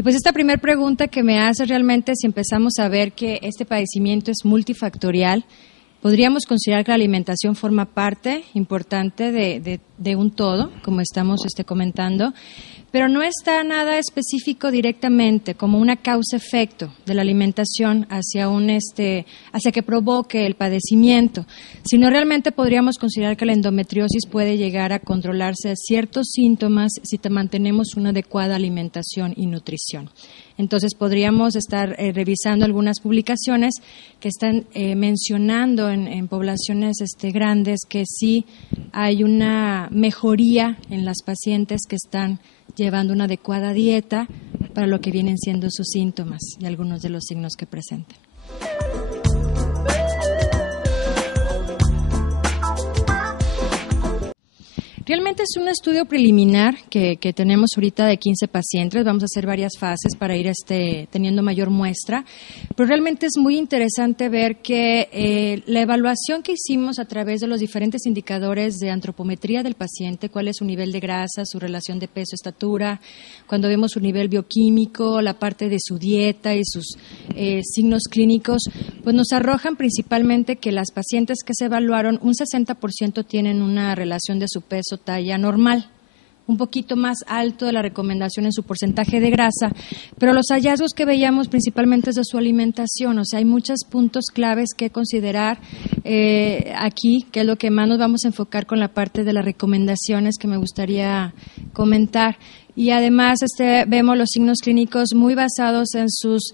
Y pues esta primera pregunta que me hace realmente, si empezamos a ver que este padecimiento es multifactorial, podríamos considerar que la alimentación forma parte importante de un todo, como estamos comentando, pero no está nada específico directamente como una causa-efecto de la alimentación hacia que provoque el padecimiento, sino realmente podríamos considerar que la endometriosis puede llegar a controlarse ciertos síntomas si mantenemos una adecuada alimentación y nutrición. Entonces podríamos estar revisando algunas publicaciones que están mencionando en poblaciones grandes que sí hay una mejoría en las pacientes que están llevando una adecuada dieta para lo que vienen siendo sus síntomas y algunos de los signos que presentan. Realmente es un estudio preliminar que tenemos ahorita de 15 pacientes. Vamos a hacer varias fases para ir teniendo mayor muestra. Pero realmente es muy interesante ver que la evaluación que hicimos a través de los diferentes indicadores de antropometría del paciente, cuál es su nivel de grasa, su relación de peso-estatura, cuando vemos su nivel bioquímico, la parte de su dieta y sus signos clínicos, pues nos arrojan principalmente que las pacientes que se evaluaron, un 60% tienen una relación de su peso talla normal, un poquito más alto de la recomendación en su porcentaje de grasa, pero los hallazgos que veíamos principalmente es de su alimentación, o sea, hay muchos puntos claves que considerar aquí, que es lo que más nos vamos a enfocar con la parte de las recomendaciones que me gustaría comentar. Y además vemos los signos clínicos muy basados en sus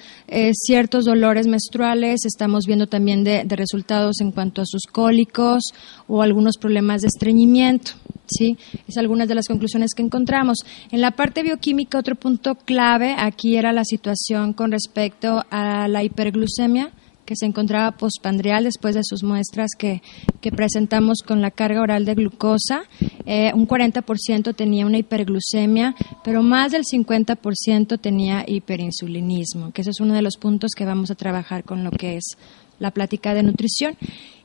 ciertos dolores menstruales, estamos viendo también de resultados en cuanto a sus cólicos o algunos problemas de estreñimiento. Sí, es algunas de las conclusiones que encontramos. En la parte bioquímica, otro punto clave aquí era la situación con respecto a la hiperglucemia que se encontraba postprandial después de sus muestras que presentamos con la carga oral de glucosa. Un 40% tenía una hiperglucemia, pero más del 50% tenía hiperinsulinismo, que ese es uno de los puntos que vamos a trabajar con lo que es la plática de nutrición.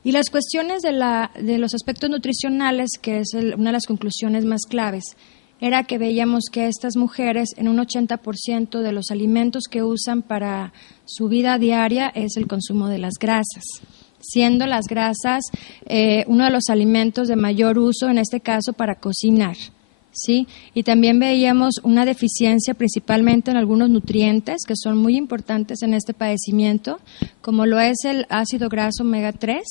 Y las cuestiones de los aspectos nutricionales, que es una de las conclusiones más claves, era que veíamos que estas mujeres, en un 80% de los alimentos que usan para su vida diaria es el consumo de las grasas, siendo las grasas uno de los alimentos de mayor uso, en este caso para cocinar. ¿Sí? Y también veíamos una deficiencia principalmente en algunos nutrientes que son muy importantes en este padecimiento, como lo es el ácido graso omega 3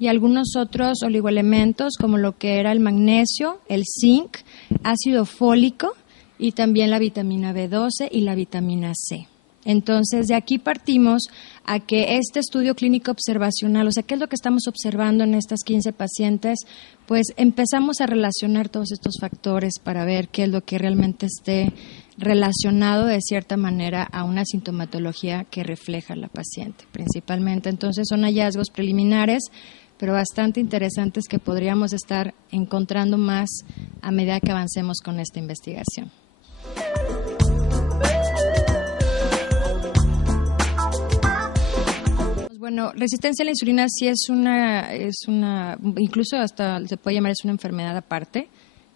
y algunos otros oligoelementos como lo que era el magnesio, el zinc, ácido fólico y también la vitamina B12 y la vitamina C. Entonces, de aquí partimos a que este estudio clínico observacional, o sea, ¿qué es lo que estamos observando en estas 15 pacientes? Pues empezamos a relacionar todos estos factores para ver qué es lo que realmente esté relacionado de cierta manera a una sintomatología que refleja la paciente, principalmente. Entonces, son hallazgos preliminares, pero bastante interesantes que podríamos estar encontrando más a medida que avancemos con esta investigación. Bueno, resistencia a la insulina sí es una, incluso hasta se puede llamar es una enfermedad aparte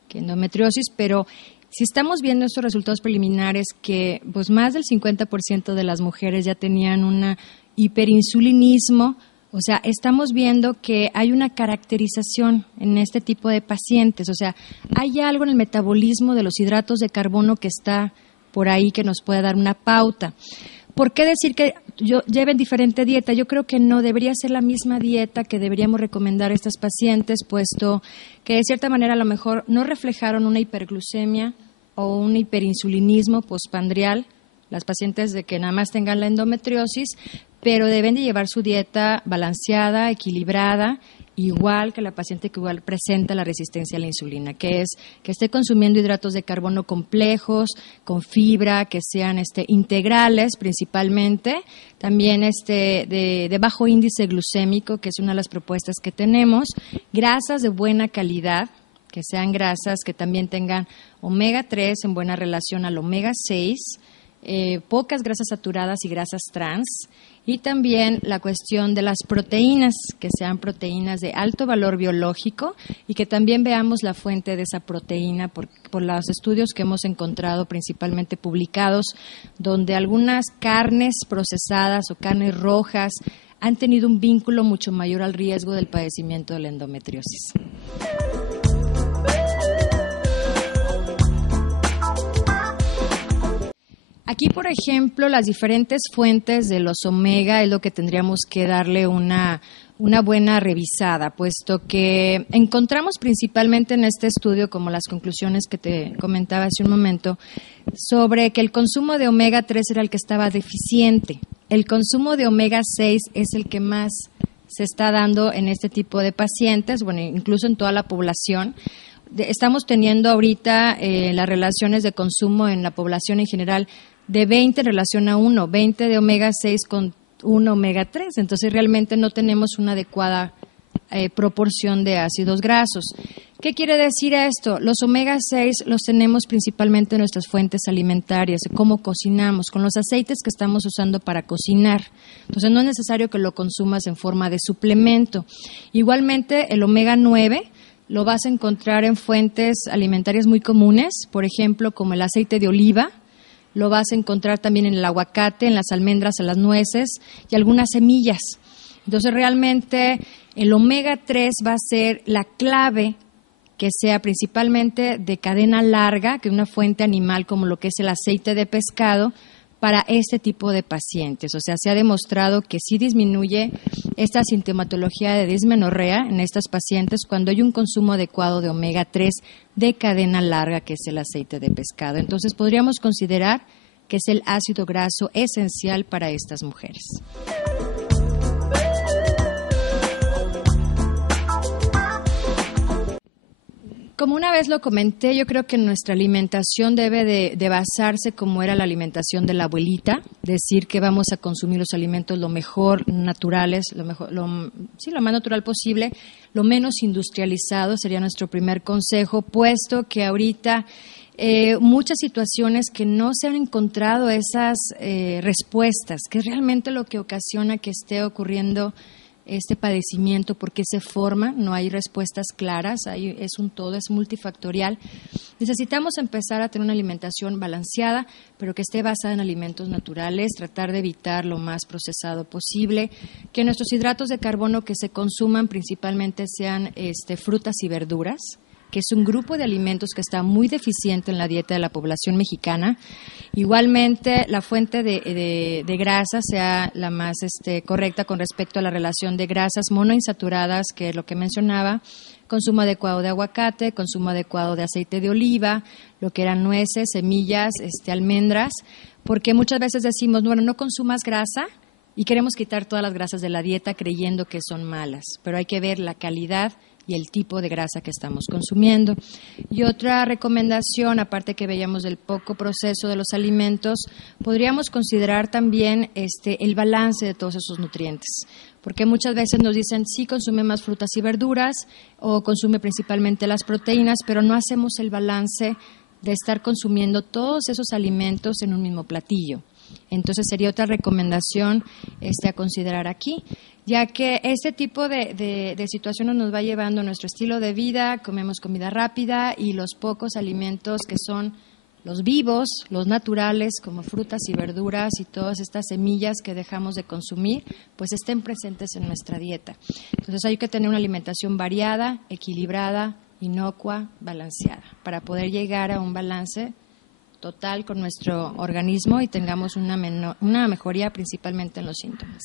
que endometriosis, pero si estamos viendo estos resultados preliminares que pues más del 50% de las mujeres ya tenían un hiperinsulinismo, o sea, estamos viendo que hay una caracterización en este tipo de pacientes, o sea, hay algo en el metabolismo de los hidratos de carbono que está por ahí que nos puede dar una pauta. ¿Por qué decir que lleven diferente dieta? Yo creo que no debería ser la misma dieta que deberíamos recomendar a estas pacientes, puesto que de cierta manera a lo mejor no reflejaron una hiperglucemia o un hiperinsulinismo postprandial, las pacientes de que nada más tengan la endometriosis, pero deben de llevar su dieta balanceada, equilibrada, igual que la paciente que igual presenta la resistencia a la insulina, que es que esté consumiendo hidratos de carbono complejos, con fibra, que sean integrales principalmente, también de bajo índice glucémico, que es una de las propuestas que tenemos, grasas de buena calidad, que sean grasas que también tengan omega 3 en buena relación al omega 6, pocas grasas saturadas y grasas trans, y también la cuestión de las proteínas, que sean proteínas de alto valor biológico y que también veamos la fuente de esa proteína por los estudios que hemos encontrado principalmente publicados, donde algunas carnes procesadas o carnes rojas han tenido un vínculo mucho mayor al riesgo del padecimiento de la endometriosis. Aquí, por ejemplo, las diferentes fuentes de los omega es lo que tendríamos que darle una buena revisada, puesto que encontramos principalmente en este estudio, como las conclusiones que te comentaba hace un momento, sobre que el consumo de omega 3 era el que estaba deficiente. El consumo de omega 6 es el que más se está dando en este tipo de pacientes, bueno, incluso en toda la población. Estamos teniendo ahorita las relaciones de consumo en la población en general de 20 en relación a 1, 20 de omega 6 con 1 omega 3. Entonces, realmente no tenemos una adecuada proporción de ácidos grasos. ¿Qué quiere decir esto? Los omega 6 los tenemos principalmente en nuestras fuentes alimentarias, cómo cocinamos, con los aceites que estamos usando para cocinar. Entonces, no es necesario que lo consumas en forma de suplemento. Igualmente, el omega 9 lo vas a encontrar en fuentes alimentarias muy comunes, por ejemplo, como el aceite de oliva. Lo vas a encontrar también en el aguacate, en las almendras, en las nueces y algunas semillas. Entonces, realmente el omega 3 va a ser la clave que sea principalmente de cadena larga, que una fuente animal como lo que es el aceite de pescado, para este tipo de pacientes. O sea, se ha demostrado que sí disminuye esta sintomatología de dismenorrea en estas pacientes cuando hay un consumo adecuado de omega 3 de cadena larga, que es el aceite de pescado. Entonces, podríamos considerar que es el ácido graso esencial para estas mujeres. Como una vez lo comenté, yo creo que nuestra alimentación debe de basarse como era la alimentación de la abuelita, decir que vamos a consumir los alimentos lo mejor naturales, lo más natural posible, lo menos industrializado sería nuestro primer consejo, puesto que ahorita muchas situaciones que no se han encontrado esas respuestas, que es realmente lo que ocasiona que esté ocurriendo este padecimiento, por qué se forma, no hay respuestas claras, es un todo, es multifactorial. Necesitamos empezar a tener una alimentación balanceada, pero que esté basada en alimentos naturales, tratar de evitar lo más procesado posible, que nuestros hidratos de carbono que se consuman principalmente sean frutas y verduras, que es un grupo de alimentos que está muy deficiente en la dieta de la población mexicana. Igualmente, la fuente de grasa sea la más correcta con respecto a la relación de grasas monoinsaturadas, que es lo que mencionaba, consumo adecuado de aguacate, consumo adecuado de aceite de oliva, lo que eran nueces, semillas, almendras, porque muchas veces decimos, bueno, no consumas grasa, y queremos quitar todas las grasas de la dieta creyendo que son malas, pero hay que ver la calidad y el tipo de grasa que estamos consumiendo. Y otra recomendación, aparte que veíamos del poco proceso de los alimentos, podríamos considerar también el balance de todos esos nutrientes, porque muchas veces nos dicen, sí, consume más frutas y verduras o consume principalmente las proteínas, pero no hacemos el balance de estar consumiendo todos esos alimentos en un mismo platillo. Entonces, sería otra recomendación a considerar aquí, ya que este tipo de situaciones nos va llevando a nuestro estilo de vida, comemos comida rápida y los pocos alimentos que son los vivos, los naturales, como frutas y verduras y todas estas semillas que dejamos de consumir, pues estén presentes en nuestra dieta. Entonces, hay que tener una alimentación variada, equilibrada, inocua, balanceada, para poder llegar a un balance total con nuestro organismo y tengamos una mejoría principalmente en los síntomas.